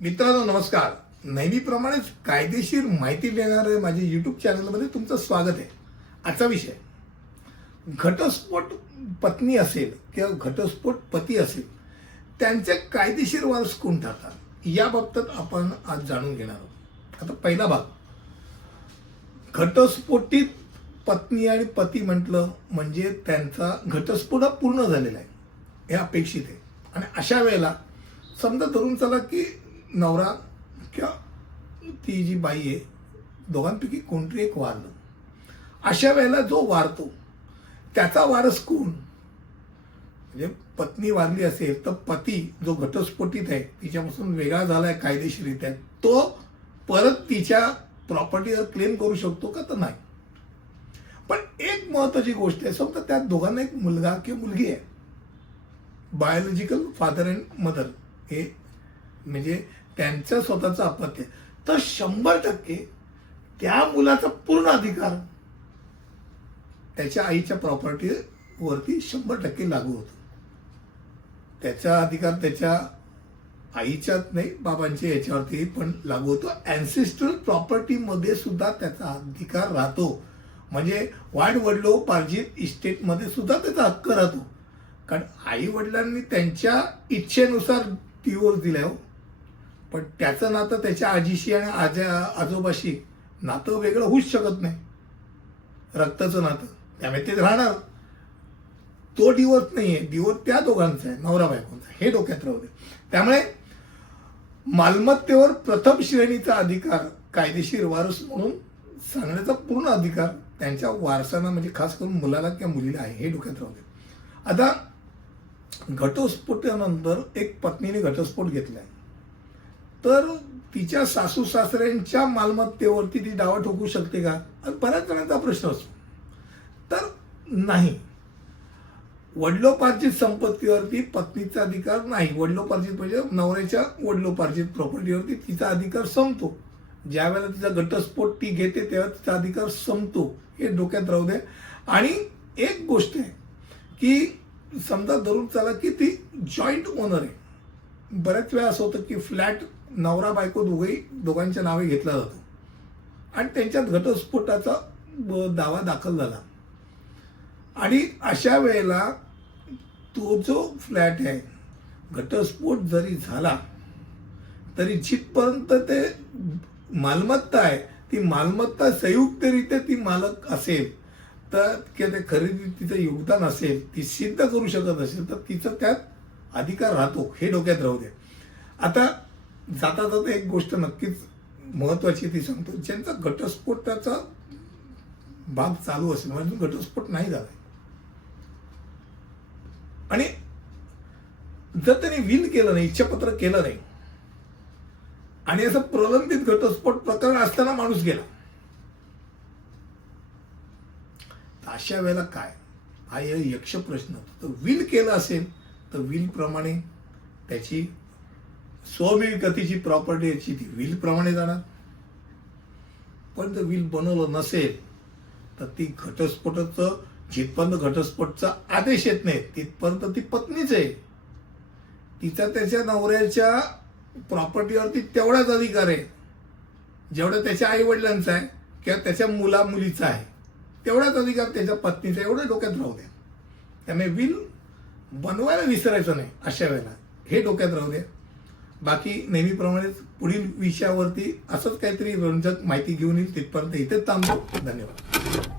मित्रांनो नमस्कार. नेहमीप्रमाणेच कायदेशीर माहिती देणारे माझे यूट्यूब चॅनलमध्ये तुमचं स्वागत आहे. आजचा विषय घटस्फोट पत्नी असेल किंवा घटस्फोट पती असेल त्यांचे कायदेशीर वारस कोण ठरतात याबाबत आपण आज जाणून घेणार आहोत. आता पहिला भाग, घटस्फोटित पत्नी आणि पती म्हटलं म्हणजे त्यांचा घटस्फोट हा पूर्ण झालेला आहे हे अपेक्षित आहे. आणि अशा वेळेला समजा धरून चला की नवरा किंवा ती जी बाई आहे दोघांपैकी कोणतरी एक वारलं. अशा वेळेला जो वारतो त्याचा वारस कोण? म्हणजे पत्नी वारली असेल तर पती जो घटस्फोटित आहे तिच्यापासून वेगळा झालाय कायदेशीररित्या, तो परत तिच्या प्रॉपर्टीवर क्लेम करू शकतो का? तर नाही. पण एक महत्वाची गोष्ट आहे, समजा त्या दोघांना एक मुलगा किंवा मुलगी आहे, बायोलॉजिकल फादर अँड मदर हे म्हणजे त्यांचं स्वतःचं अपत्य, तर 100% त्या मुलाचा पूर्ण अधिकार त्याच्या आईच्या प्रॉपर्टीवरती 100% लागू होतो. त्याचा अधिकार त्याच्या आईच्याच नाही बाबांच्या याच्यावरती पण लागू होतो. अँसेस्ट्रल प्रॉपर्टीमध्ये सुद्धा त्याचा अधिकार राहतो. म्हणजे वडिलोपार्जित इस्टेटमध्ये सुद्धा त्याचा हक्क राहतो. कारण आई वडिलांनी त्यांच्या इच्छेनुसार डिवोर्स दिलाय हो, पण त्याचं नातं त्याच्या आजीशी आणि आजोबाशी नातं वेगळं होऊच शकत नाही, रक्ताचं नातं, त्यामुळे ते राहणार. तो डिवोर्स नाहीये, डिवोर्स त्या दोघांचा आहे, नवरा बायकोंचा, हे डोक्यात राहू दे. त्यामुळे मालमत्तेवर प्रथम श्रेणीचा अधिकार कायदेशीर वारस म्हणून सांगण्याचा पूर्ण अधिकार त्यांच्या वारसांना म्हणजे खास करून मुलाला किंवा मुलीला आहे, हे डोक्यात राहू दे. आता घटस्फोटानंतर एक पत्नीने घटस्फोट घेतलाय तर तिच्या सासू सासऱ्यांच्या मालमत्तेवरती ती दावा ठोकू शकते का? बऱ्याच जणांचा प्रश्न असतो. तर नाही, वडिलोपार्जित संपत्तीवरती पत्नीचा अधिकार नाही. वडिलोपार्जित म्हणजे नवऱ्याच्या वडिलोपार्जित प्रॉपर्टीवरती तिचा अधिकार संपतो. ज्या वेळेला तिचा घटस्फोट ती घेते तेव्हा तिचा अधिकार संपतो, हे डोक्यात राहू दे. आणि एक गोष्ट आहे की समजा धरून चला की ती जॉईंट ओनर आहे. बऱ्याच वेळा असं होतं की फ्लॅट नवरा बायको दोघांच्या नावे घेतला जातो आणि त्यांच्यात घटस्फोटाचा दावा दाखल झाला. आणि अशा वेळेला तो जो फ्लॅट आहे, घटस्फोट जरी झाला तरी जिथपर्यंत ते मालमत्ता आहे ती मालमत्ता संयुक्तरित्या ती मालक असेल तर किंवा ते खरेदी तिचं योगदान असेल, ती सिद्ध करू शकत असेल तर तिचं त्यात अधिकार राहतो, हे डोक्यात राहू दे. आता जाता जाता एक गोष्ट नक्कीच महत्वाची ती सांगतो, ज्यांचा घटस्फोटाचा भाग चालू असेल म्हणजे घटस्फोट नाही झाला आणि जर त्यांनी विल केलं नाही, इच्छापत्र केलं नाही आणि असं प्रलंबित घटस्फोट प्रकरण असताना माणूस गेला, अशा वेळेला काय? हा यक्ष प्रश्न. तर विल केलं असेल तर विल प्रमाणे त्याची स्वमिळकतीची प्रॉपर्टी याची ती विल प्रमाणे जाणार. पण जर विल बनवलं नसेल तर ती घटस्फोटाचं जिथपर्यंत घटस्फोटचा आदेश येत नाही तिथपर्यंत ती पत्नीच आहे. तिचा त्याच्या नवऱ्याच्या प्रॉपर्टीवरती तेवढाच अधिकार आहे जेवढा त्याच्या आई वडिलांचा आहे किंवा त्याच्या मुलीचा आहे, तेवढाच अधिकार त्याच्या पत्नीचा, एवढं डोक्यात राहू द्या. त्यामुळे विल बनवायला विसरायचं नाही अशा वेळेला, हे डोक्यात राहू द्या. बाकी नेहमीप्रमाणेच पुढील विषयावरती असंच काहीतरी रंजक माहिती घेऊन येईल. तिथपर्यंत इथेच थांबतो. धन्यवाद.